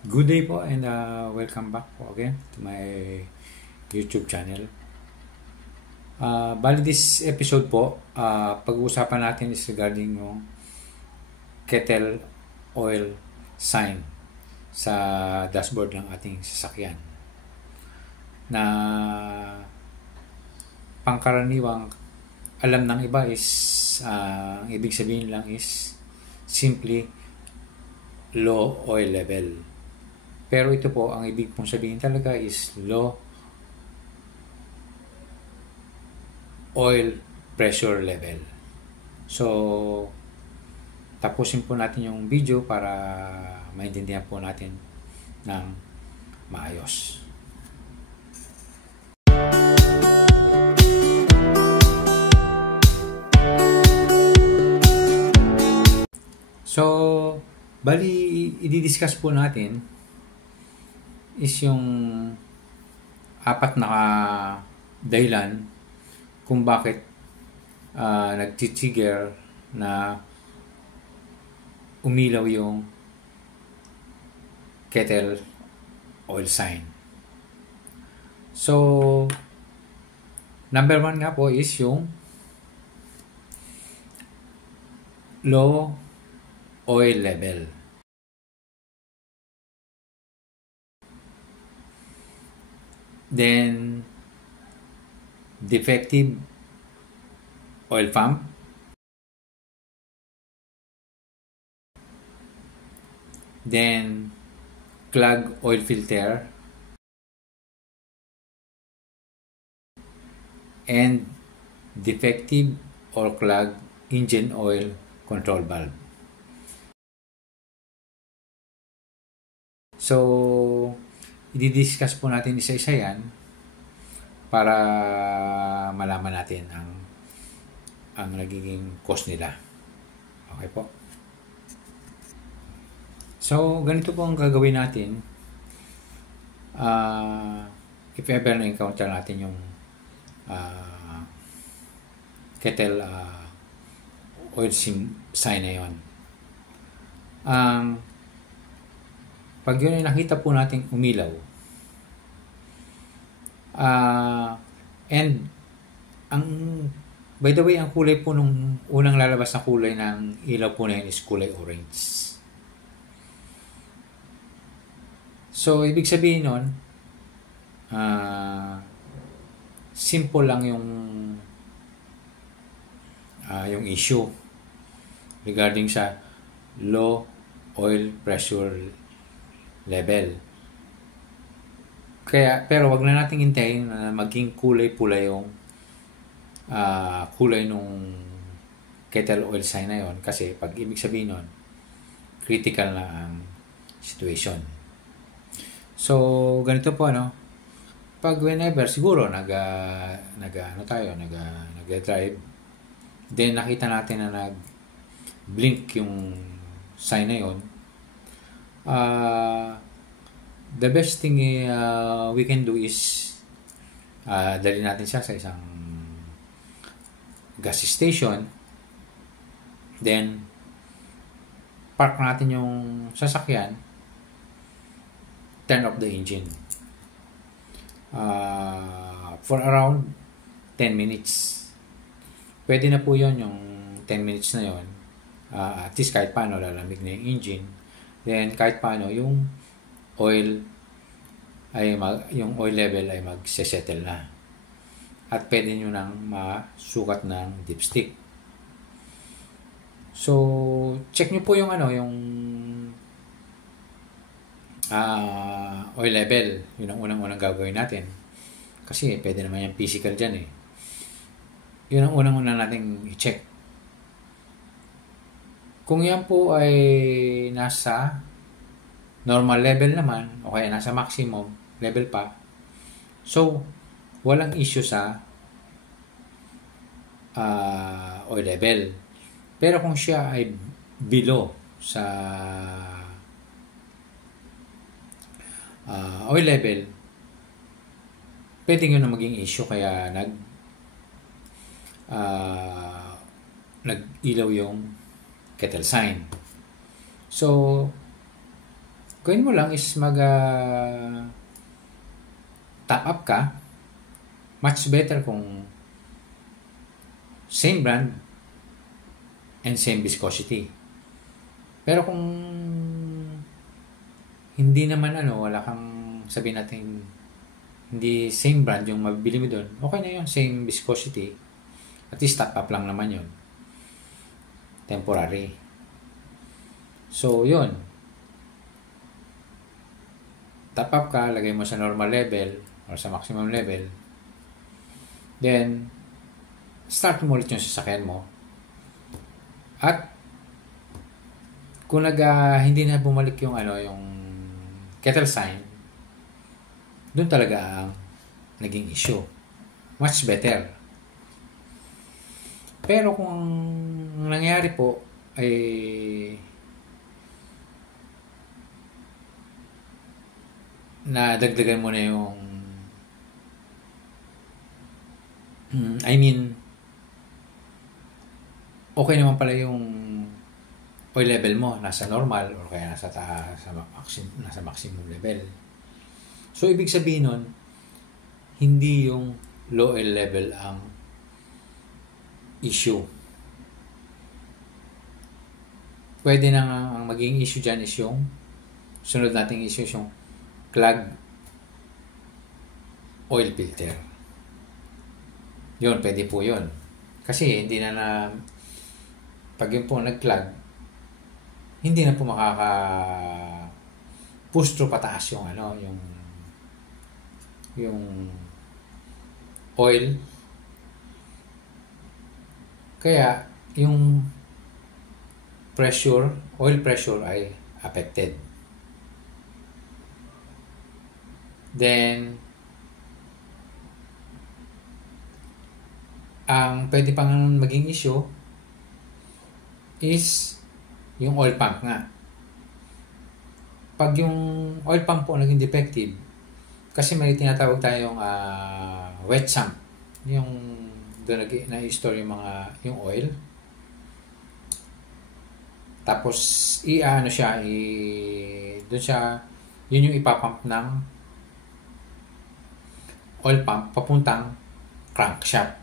Good day po and welcome back po again to my YouTube channel. Bali this episode po, pag-uusapan natin is regarding yung kettle oil sign sa dashboard ng ating sasakyan. Na pangkaraniwang alam ng iba is, ang ibig sabihin lang is simply low oil level. Pero ito po, ang ibig pong sabihin talaga is low oil pressure level. So, tapusin po natin yung video para maintindihan po natin ng maayos. So, bali, i-discuss po natin is yung apat na dahilan kung bakit nag-trigger na umilaw yung kettle oil sign. So, number 1 nga po is yung low oil level. Then, defective oil pump. Then, clogged oil filter. And defective or clogged engine oil control valve. So, i-discuss po natin isa-isa yan para malaman natin ang nagiging cause nila. Okay po. So, ganito po ang gagawin natin. If ever na-encounter natin yung kettle oil sign na yun. Pag yun ay nakita po natin umilaw, and by the way, ang kulay po nung unang lalabas na kulay ng ilaw po na yun is kulay orange. So, ibig sabihin nun, simple lang yung issue regarding sa low oil pressure level. Pero wag na nating hintayin na maging kulay-pula yung kulay nung kettle oil sign na yon, kasi pag ibig sabihin nun, critical na ang situation. So, ganito po, pag whenever siguro nag-drive, then nakita natin na nag-blink yung sign na yon, the best thing we can do is dali natin siya sa isang gas station, then park natin yung sasakyan, turn off the engine for around 10 minutes. Pwede na po yun, yung 10 minutes na yun, at least kahit paano lalamig na yung engine. Then kahit paano yung oil level ay magse-settle na. At pwede nyo nang masukat ng dipstick. So, check nyo po yung oil level. Yun ang unang-unang gagawin natin. Kasi pwede naman yung physical dyan eh. Yun ang unang-unang natin i-check. Kung yan po ay nasa normal level naman, o kaya nasa maximum level pa, so, walang issue sa oil level. Pero kung siya ay below sa oil level, pwede yun na maging issue, kaya nag-ilaw yung kettle sign. So, gawin mo lang is mag top up ka. Much better kung same brand and same viscosity. Pero kung hindi naman wala kang sabihin natin hindi same brand yung mabibili mo doon, okay na yun, same viscosity. At least top up lang naman yun. Temporary. So, yun. Top up ka, lagay mo sa normal level or sa maximum level. Then, start mo ulit yung sasakyan mo. At, kung hindi na bumalik yung yung kettle sign, doon talaga ang naging issue. Much better. Pero kung ang nangyari po ay nadagdagan mo na yung okay naman pala yung oil level mo, nasa normal or kaya nasa taas, nasa maximum level. So, ibig sabihin nun, hindi yung low oil level ang issue. Pwede na ang maging issue dyan is yung sunod nating issue is yung clogged oil filter. Yun, pwede po yun. Kasi hindi na pag yun po nag-clog, hindi na po push through pataas yung yung oil. Kaya yung oil pressure ay affected. Then ang pwede pang maging issue is yung oil pump nga. Pag yung oil pump po naging defective, kasi may tinatawag tayong wet sump. Yung doon na-store yung oil. Tapos doon siya, yun yung ipapump ng oil pump papuntang crankshaft.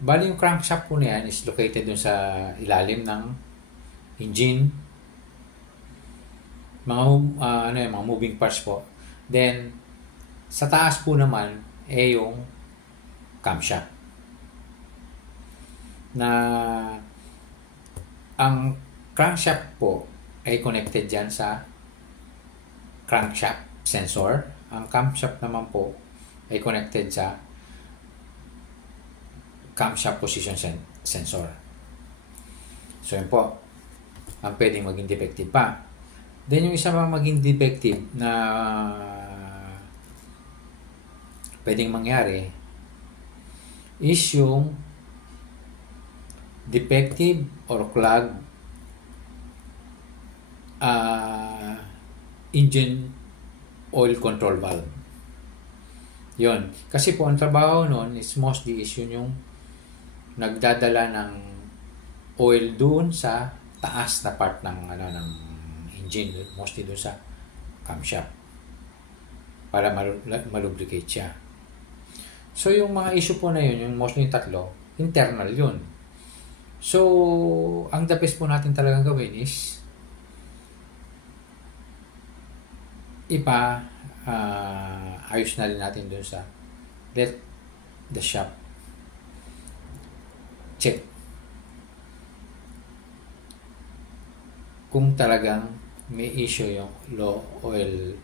Bali yung crankshaft po na yan is located dun sa ilalim ng engine. Mga moving parts po. Then, sa taas po naman yung camshaft. Na ang crankshaft po ay connected dyan sa crankshaft sensor. Ang camshaft naman po ay connected sa camshaft position sensor. So yun po ang pwedeng maging defective pa. Then yung isa pa maging defective na pwedeng mangyari is yung defective or clogged engine oil control valve. Yun. Kasi po ang trabaho nun is mostly is yun yung nagdadala ng oil doon sa taas na part ng engine, mostly doon sa camshaft para malubricate siya. So yung mga issue po na yun, yung mostly yung tatlo, internal yun. So ang the best po natin talagang gawin is ayos na rin natin doon sa let the shop check kung talagang may issue yung low oil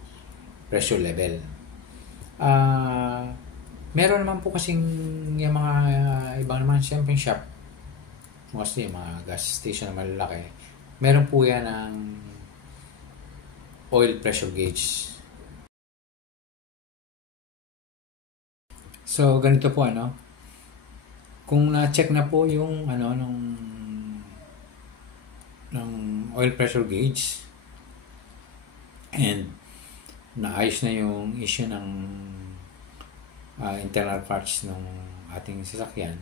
pressure level. Meron naman po kasing yung mga ibang naman siyempre shop, mostly mga gas station na malalaki, meron po yan ng oil pressure gauge. So ganito po kung na-check na po yung ng oil pressure gauge and naayos na yung issue ng internal parts ng ating sasakyan,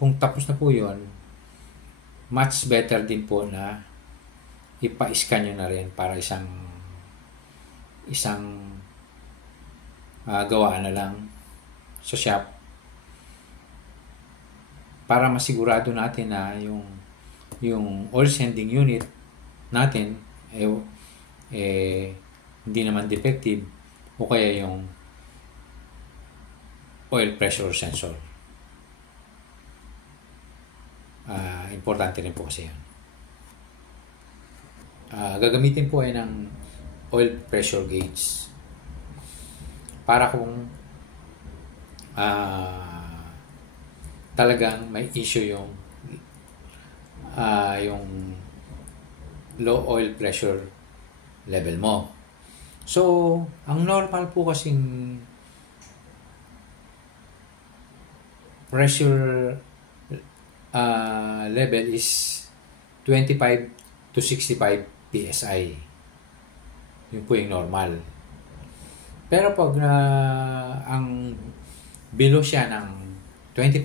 Kung tapos na po yun, much better din po na ipa-scan nyo na rin para isang gawaan na lang sa shop para masigurado natin na yung oil sending unit natin hindi naman defective o kaya yung oil pressure sensor. Importante rin po kasi yan. Gagamitin po ay ng oil pressure gauge para kung talagang may issue yung low oil pressure level mo. So, ang normal po kasing pressure level is 25 to 65 PSI. Yun po yung normal. Pero pag ang below siya ng 20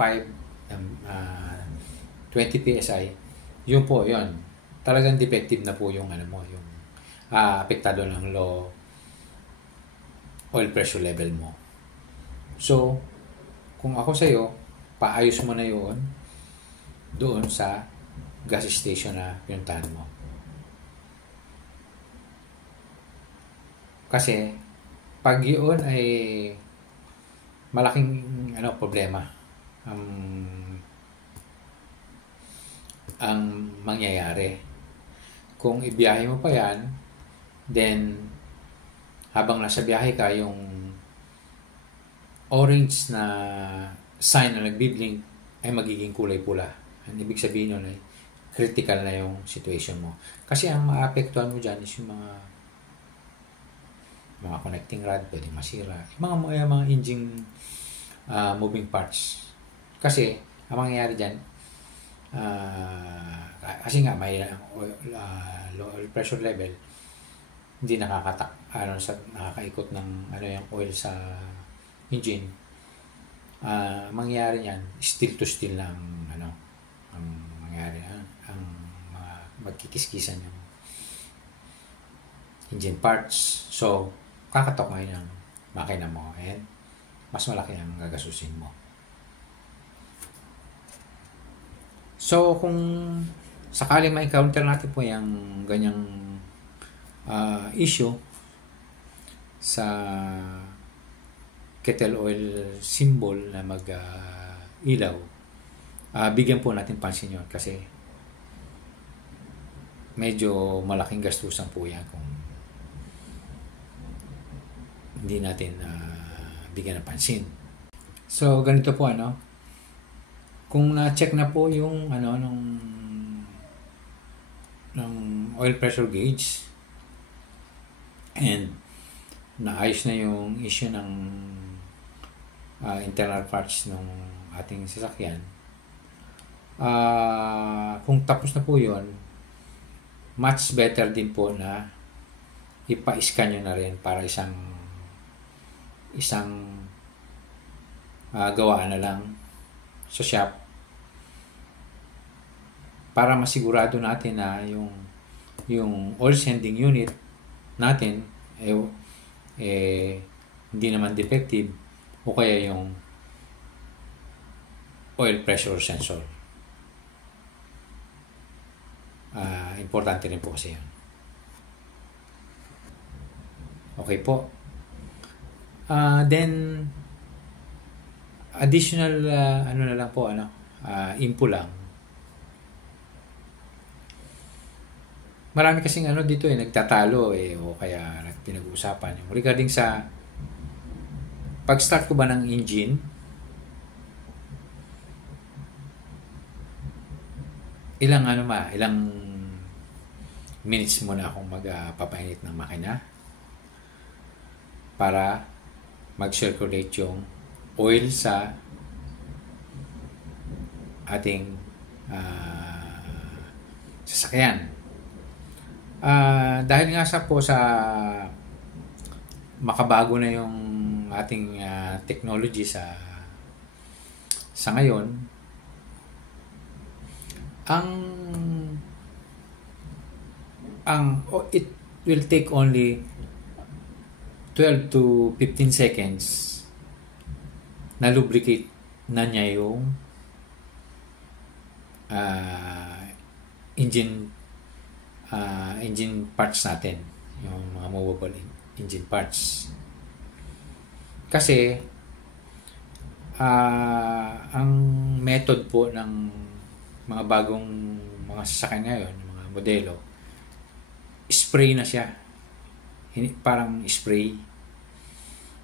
PSI, yun po, yun. Talagang defective na po yung yung apektado ng low oil pressure level mo. So, kung ako sa'yo, paayos mo na yun doon sa gas station na pinuntahan mo. Kasi, pag yun ay malaking problema ang mangyayari. Kung ibiyahe mo pa yan, then habang nasa biyahe ka, yung orange na sign na nagbiblink ay magiging kulay pula. Ang ibig sabihin nun ay critical na yung situation mo. Kasi ang maapektuhan mo dyan is yung mga connecting rod, pwedeng masira. Yung mga engine moving parts. Kasi, ang mangyayari dyan, kasi nga may low oil pressure level, hindi nakakaikot ng yung oil sa engine. Mangyayari niyan, steel to steel lang ang mangyayari, ang mga magkikiskisan yung engine parts. So, kakatok ngayon ang makina mo and mas malaki ang gagasusin mo. So, kung sakaling ma-encounter natin po yung ganyang issue sa kettle oil symbol na mag-ilaw, bigyan po natin pansin yun kasi medyo malaking gastusan po yan kung hindi natin bigyan ng pansin. So, ganito po kung na-check na po yung ng oil pressure gauge and naayos na yung issue ng internal parts ng ating sasakyan, kung tapos na po yun, much better din po na ipa-scan nyo na rin para isang gawaan na lang sa shop para masigurado natin na yung oil sending unit natin hindi naman defective o kaya yung oil pressure sensor. Importante rin po kasi yan. Okay po. Then additional na lang po info lang. Marami kasing dito nagtatalo o kaya pinag-uusapan yung regarding sa pag-start ko ba ng engine, ilang minutes muna akong magpapainit ng makina para mag-circulate yung oil sa ating sasakyan. Dahil nga sa makabago na yung ating technology sa Sa ngayon, ang it will take only 12 to 15 seconds na lubricate na niya yung engine parts natin, yung mga movable engine parts. Kasi ang method po ng mga bagong mga sasakyan ngayon, mga modelo, spray na siya. Parang spray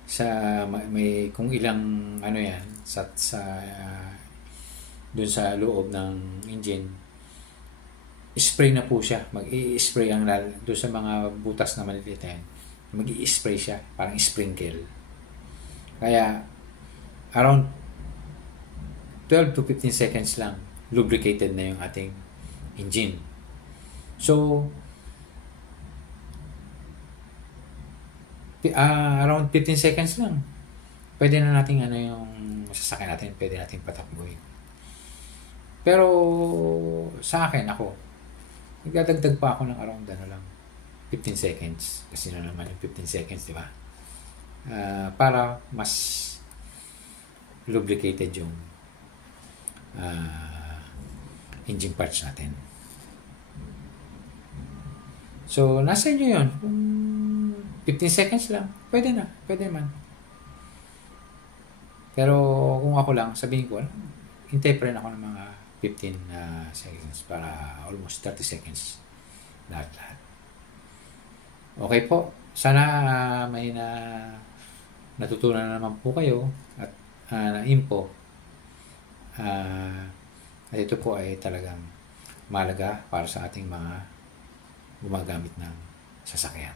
sa may kung ilang ano yan sa doon sa loob ng engine, spray na po siya. Mag-i-spray ang doon sa mga butas na maliliit yan, mag-i-spray siya, parang sprinkle. Kaya around 12 to 15 seconds lang lubricated na yung ating engine. So around 15 seconds lang pwede na natin yung sasakyan natin, pwede natin patakbuhin. Pero sa akin, ako nagdadagdag pa ako ng around 15 seconds, kasi na naman yung 15 seconds, di ba? Para mas lubricated yung engine parts natin. So nasa inyo yun. 15 seconds lang, pwede naman. Pero kung ako lang, sabihin ko, hintay pa rin ako ng mga 15 seconds para almost 30 seconds lahat. Okay po, sana may natutunan na naman po kayo at na-info. At ito po ay talagang mahalaga para sa ating mga gumagamit ng sasakyan.